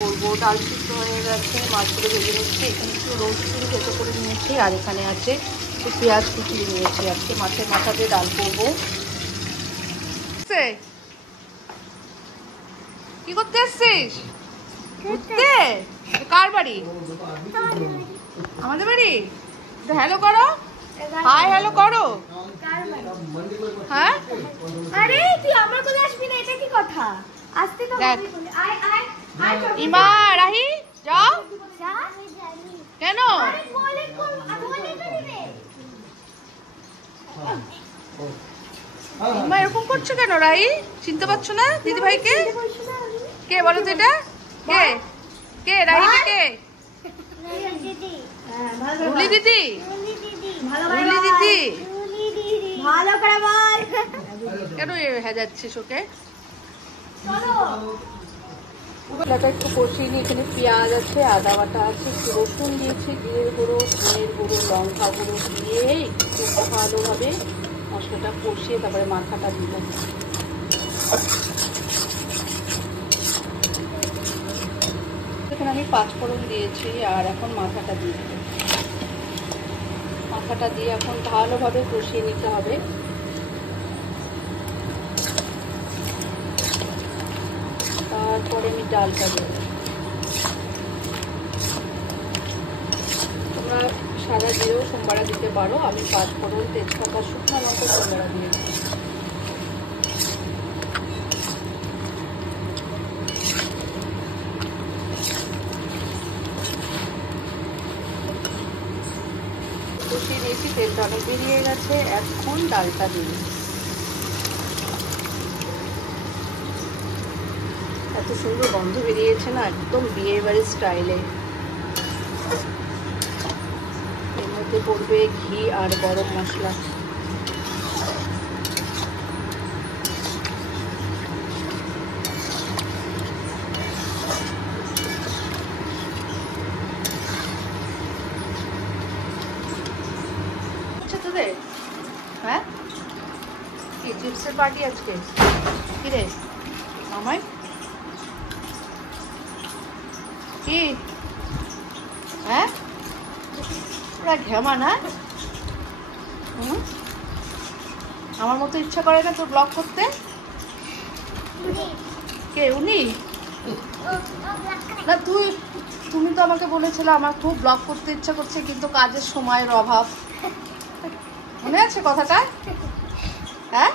করবো। ডাল সিদ্ধ হয়ে গেছে, মাছগুলো ভেজে নিচ্ছি। এখানে একটু রসুন থেতো করে নিয়েছি, আর এখানে আছে একটু পেঁয়াজ কুচিয়ে নিয়েছি। আজকে মাছের মাথা দিয়ে ডাল করবো। কি করতে এসছিস? ঘুরতে? কার বাড়ি? আমাদের বাড়ি। হ্যালো করো, হাই হ্যালো করো। হ্যাঁ, আরে তুই আমার কোলে আসবি না, এটা কি কথা? আসতে তো দেখ। আয় আয় আয় ইমা রাহি যাও। কেন? আরে বলে কোন বলে তো দিবে। ইমা এরকম করছো কেন রাহি? চিনতে পারছো না দিদি ভাইকে? কে বলো তো এটা? কে কে রাহিটা কে? দিদি। রুলি দিদি? রুলি দিদি ভালো করে বল। কেন হেজাচ্ছিস ওকে? চলো মশলাটা একটু কষিয়ে নিয়ে এখানে পেঁয়াজ আছে, আদা বাটা আছে, একটু রসুন দিয়েছি, জিরের গুঁড়ো, ধনের গুঁড়ো, লঙ্কা গুঁড়ো দিয়ে একটু ভালোভাবে মশলাটা কষিয়ে তারপরে মাথাটা দিব। এখানে আমি 5 ফোড়ন দিয়েছি, আর এখন মাথাটা দিয়ে দেবো। মাথাটা দিয়ে এখন ভালোভাবে কষিয়ে নিতে হবে। তারপরে আমি ডালটা দেবো। তোমরা সাদা দিয়েও সোমবারা দিতে পারো, আমি 5 ফোড়ন, তেজপাতা, শুকনো লঙ্কা সোমবারা দিয়েছি। কষিয়ে নিয়েছি, তেলটা অনেক বেরিয়ে গেছে। এখন ডালটা দিই। এত সুন্দর গন্ধ বেরিয়েছে না, একদম বিয়ে বাড়ির স্টাইলে। এর মধ্যে পড়বে ঘি আর গরম মশলা। আচ্ছা তোদের, হ্যাঁ কি চিপসের পার্টি আজকে? কি রে মামাই? কি হ্যাঁ, ওরা ঘেমা না? আমার মতো ইচ্ছা করে না তোর ব্লগ করতে? কে উনি? না তুমি তো আমাকে বলেছিলে আমার খুব ব্লগ করতে ইচ্ছা করছে, কিন্তু কাজের সময়ের অভাব। মনে আছে কথাটা? হ্যাঁ,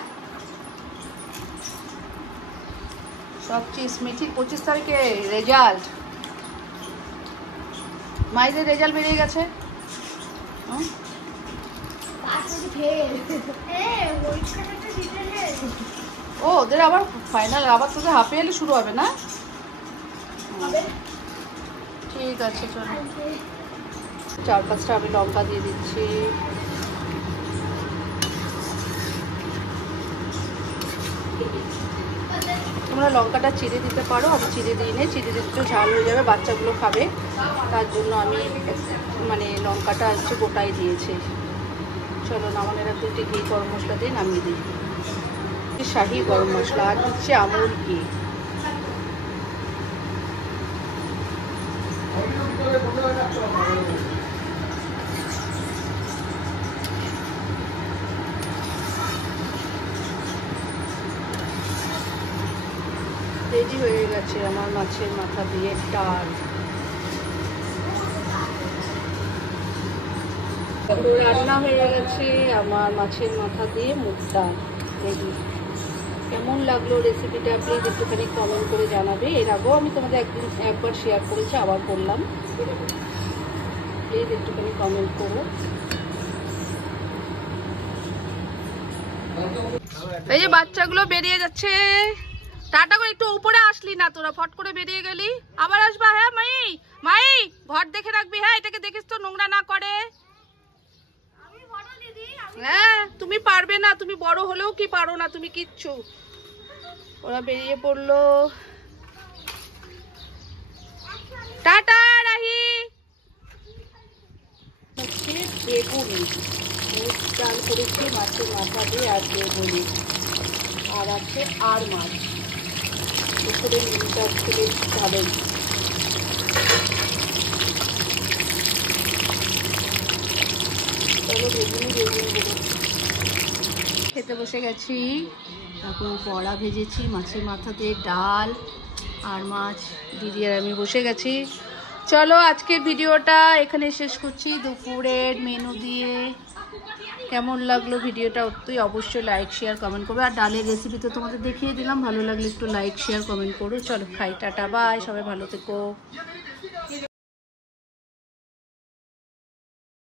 সব চিসমিঠি। 25 তারিখে রেজাল্ট, মাইদের রেজাল্ট বেরিয়ে গেছে। ও ওদের আবার ফাইনাল, আবার তোদের হাফ ইয়ারলি শুরু হবে না? ঠিক আছে চলো। 4-5টা আমি লঙ্কা দিয়ে দিচ্ছি। তোমরা লঙ্কাটা চিড়ে দিতে পারো, আমি চিড়ে দিই না। চিড়ে দিতে ঝাল হয়ে যাবে, বাচ্চাগুলো খাবে, তার জন্য আমি মানে লঙ্কাটা হচ্ছে গোটাই দিয়েছি। চলো নামানোর একটু ঘি গরম মশলা দিয়ে নামিয়ে দিই। শাহি গরম মশলা, আর হচ্ছে আমুল ঘি। রেডি হয়ে গেছে আমার মাছের মাথা দিয়ে ডাল। রান্না হয়ে গেছে আমার মাছের মাথা দিয়ে মুগ ডাল রেডি। কেমন লাগলো রেসিপিটা প্লিজ একটুখানি কমেন্ট করে জানাবে। এর আগেও আমি তোমাদের একবার শেয়ার করেছি, আবার করলাম। প্লিজ একটুখানি কমেন্ট করো। এই যে বাচ্চাগুলো বেরিয়ে যাচ্ছে। টাটা করে, একটু উপরে আসলি না তোরা, ফট করে বেরিয়ে গেলি। আবার আসবা? হ্যাঁ মাই, মাই ঘর দেখে রাখবি। হ্যাঁ এটাকে দেখিস তো নোংরা না করে। হ্যাঁ তুমি পারবে না, তুমি বড় হলেও কি পারো না তুমি কিচ্ছু। ওরা বেরিয়ে পড়লো। টাটা রাহি। বেগুনি ডাল করেছি মাছের মাথা দিয়ে, আর বেগুনি, আর আছে আর মাছ। দুপুরে মিলটা খেলে খাবেন। খেতে বসে গেছি। তারপর বড়া ভেজেছি, মাছের মাথা দিয়ে ডাল আর মাছ। দিদি আর আমি বসে গেছি। চলো আজকের ভিডিওটা এখানে শেষ করছি, দুপুরের মেনু দিয়ে। কেমন লাগলো ভিডিওটা অবশ্যই লাইক শেয়ার কমেন্ট করবে। আর ডালের রেসিপি তো তোমাদের দেখিয়ে দিলাম, ভালো লাগলে একটু লাইক শেয়ার কমেন্ট করো। চলো খাই, টাটা বাই, সবাই ভালো থেকো।